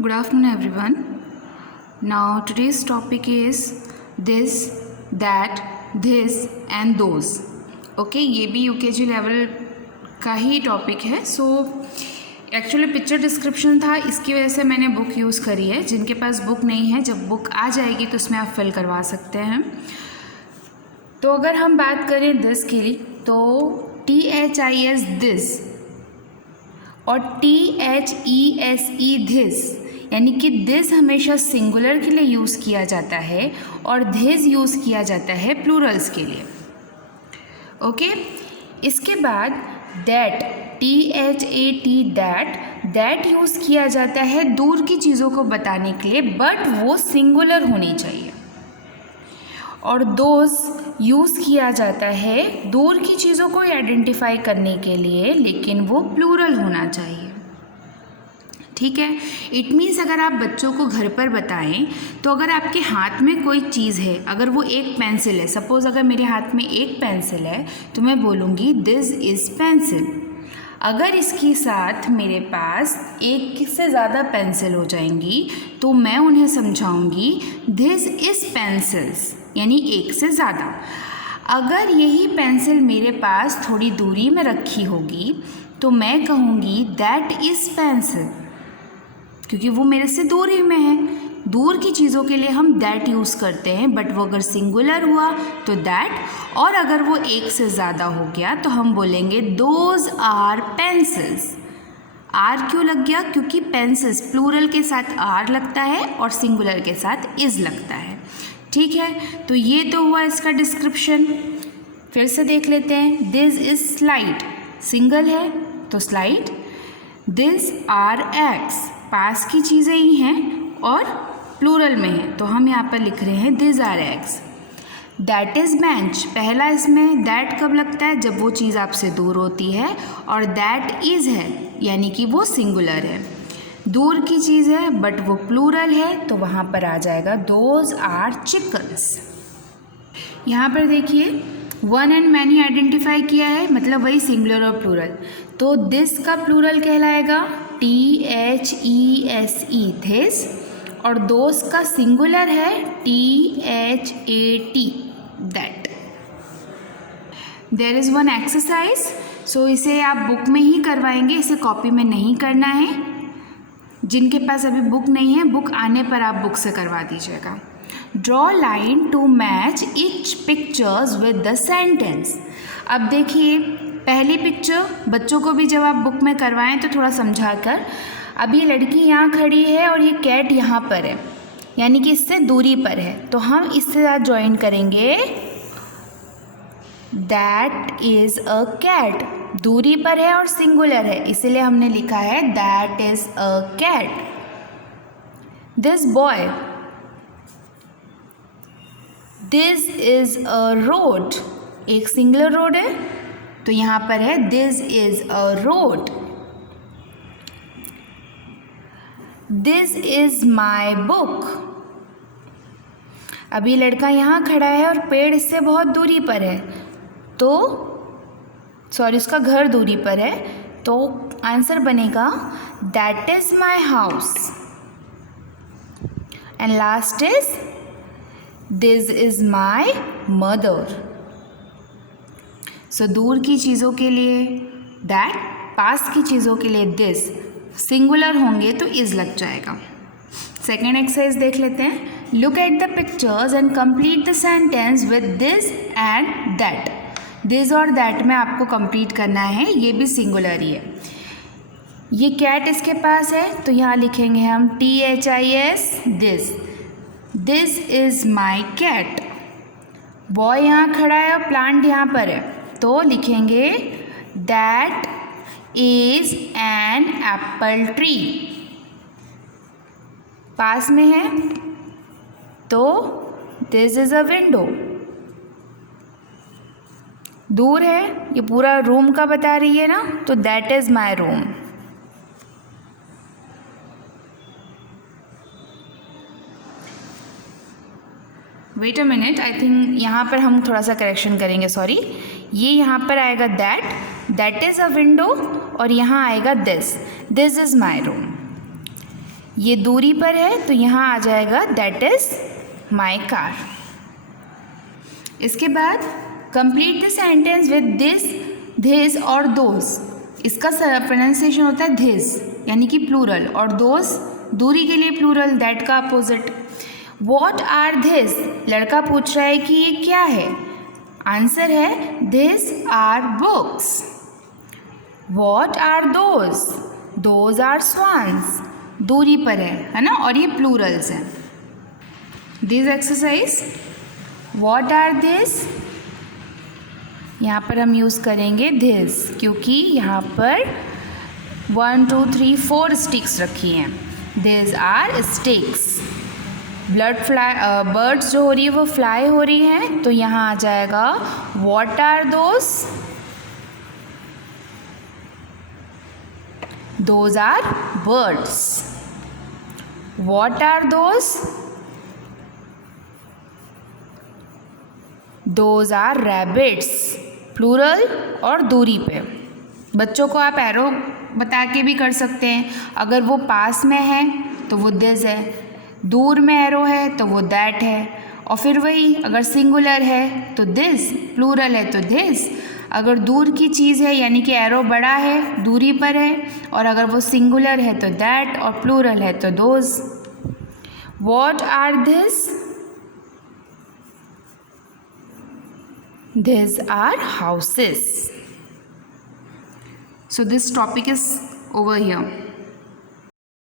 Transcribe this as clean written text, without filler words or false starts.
Good afternoon, everyone. Now, today's topic is this, that, this and those. Okay, ये भी UKG level का ही topic है. So actually picture description था, इसकी वजह से मैंने बुक यूज़ करी है. जिनके पास बुक नहीं है, जब बुक आ जाएगी तो उसमें आप फिल करवा सकते हैं. तो अगर हम बात करें दिस की, तो THIS दिस और THESE धिस, यानी कि दिस हमेशा सिंगुलर के लिए यूज़ किया जाता है और धिस यूज़ किया जाता है प्लूरल्स के लिए. ओके, इसके बाद दैट, THAT, दैट यूज़ किया जाता है दूर की चीज़ों को बताने के लिए, बट वो सिंगुलर होनी चाहिए. और दोज यूज़ किया जाता है दूर की चीज़ों को आइडेंटिफाई करने के लिए, लेकिन वो प्लूरल होना चाहिए. ठीक है. इट मीन्स अगर आप बच्चों को घर पर बताएं, तो अगर आपके हाथ में कोई चीज़ है, अगर वो एक पेंसिल है, सपोज़ अगर मेरे हाथ में एक पेंसिल है, तो मैं बोलूँगी दिस इज़ पेंसिल. अगर इसके साथ मेरे पास एक से ज़्यादा पेंसिल हो जाएंगी, तो मैं उन्हें समझाऊंगी दिस इज़ पेंसिल्स, यानी एक से ज़्यादा. अगर यही पेंसिल मेरे पास थोड़ी दूरी में रखी होगी, तो मैं कहूँगी दैट इज़ पेंसिल, क्योंकि वो मेरे से दूरी में है. दूर की चीज़ों के लिए हम दैट यूज़ करते हैं, बट वो अगर सिंगुलर हुआ तो दैट, और अगर वो एक से ज़्यादा हो गया तो हम बोलेंगे दोज आर पेंसिल्स. आर क्यों लग गया? क्योंकि पेंसिल्स प्लूरल के साथ आर लगता है और सिंगुलर के साथ इज़ लगता है. ठीक है, तो ये तो हुआ इसका डिस्क्रिप्शन. फिर से देख लेते हैं. दिस इज़ स्लाइड, सिंगल है तो स्लाइड. दिस आर एग्स, पास की चीज़ें ही हैं और प्लूरल में है, तो हम यहाँ पर लिख रहे हैं this are eggs. That is bench, पहला इसमें दैट कब लगता है? जब वो चीज़ आपसे दूर होती है. और दैट इज़ है, यानी कि वो सिंगुलर है. दूर की चीज़ है बट वो प्लूरल है, तो वहाँ पर आ जाएगा दोज आर चिकन्स. यहाँ पर देखिए वन एंड मैनी आइडेंटिफाई किया है, मतलब वही सिंगुलर और प्लूरल. तो दिस का प्लूरल कहलाएगा THESE थिस, और दोस का सिंगुलर है THAT that. There is one exercise, so इसे आप बुक में ही करवाएंगे, इसे कॉपी में नहीं करना है. जिनके पास अभी बुक नहीं है, बुक आने पर आप बुक से करवा दीजिएगा. Draw line to match each pictures with the sentence. अब देखिए पहली पिक्चर, बच्चों को भी जब आप बुक में करवाएं तो थोड़ा समझा कर. अब ये लड़की यहाँ खड़ी है और ये कैट यहाँ पर है, यानी कि इससे दूरी पर है, तो हम इससे साथ ज्वाइन करेंगे दैट इज़ अ कैट. दूरी पर है और सिंगुलर है, इसलिए हमने लिखा है that is a cat. This boy, this is a road, एक सिंगुलर रोड है, तो यहाँ पर है this is a road. This is my book. अभी लड़का यहाँ खड़ा है और पेड़ इससे बहुत दूरी पर है, तो सॉरी उसका घर दूरी पर है, तो आंसर बनेगा that is my house. And last is this is my mother. So दूर की चीज़ों के लिए दैट, पास की चीज़ों के लिए दिस. सिंगुलर होंगे तो इज़ लग जाएगा. सेकेंड एक्सरसाइज देख लेते हैं. Look at the pictures and complete the sentence with this and that. This और दैट में आपको कंप्लीट करना है, ये भी सिंगुलर ही है. ये कैट इसके पास है, तो यहाँ लिखेंगे हम THIS this. This is my cat. Boy यहाँ खड़ा है और प्लांट यहाँ पर है, तो लिखेंगे that is an apple tree. पास में है तो दिस इज़ अ विंडो. दूर है, ये पूरा रूम का बता रही है ना, तो that is my room. Wait a minute, I think यहाँ पर हम थोड़ा सा करेक्शन करेंगे. सॉरी, ये यहाँ पर आएगा दैट इज़ अ विंडो, और यहाँ आएगा दिस इज़ माई रूम. ये दूरी पर है तो यहाँ आ जाएगा दैट इज़ माई कार। इसके बाद complete the sentence with this और दोस। इसका प्रोनाउंसिएशन होता है दिस यानी कि प्लूरल, और दोस दूरी के लिए प्लूरल, दैट का अपोजिट। वॉट आर दिस, लड़का पूछ रहा है कि ये क्या है। आंसर है this are books. What are those are swans, दूरी पर है ना, और ये प्लूरल्स हैं। This exercise what are this, यहाँ पर हम यूज़ करेंगे दिस क्योंकि यहाँ पर 1 2 3 4 स्टिक्स रखी हैं। This are sticks. बर्ड्स जो हो रही है वो फ्लाई हो रही हैं, तो यहाँ आ जाएगा what are those are birds. What are those are rabbits, plural और दूरी पे। बच्चों को आप एरो बता के भी कर सकते हैं। अगर वो पास में है तो वो दिस है, दूर में एरो है तो वो दैट है, और फिर वही अगर सिंगुलर है तो दिस, प्लूरल है तो दिस। अगर दूर की चीज़ है यानी कि एरो बड़ा है, दूरी पर है, और अगर वो सिंगुलर है तो दैट, और प्लूरल है तो those. What are this, these are houses. So this topic is over here.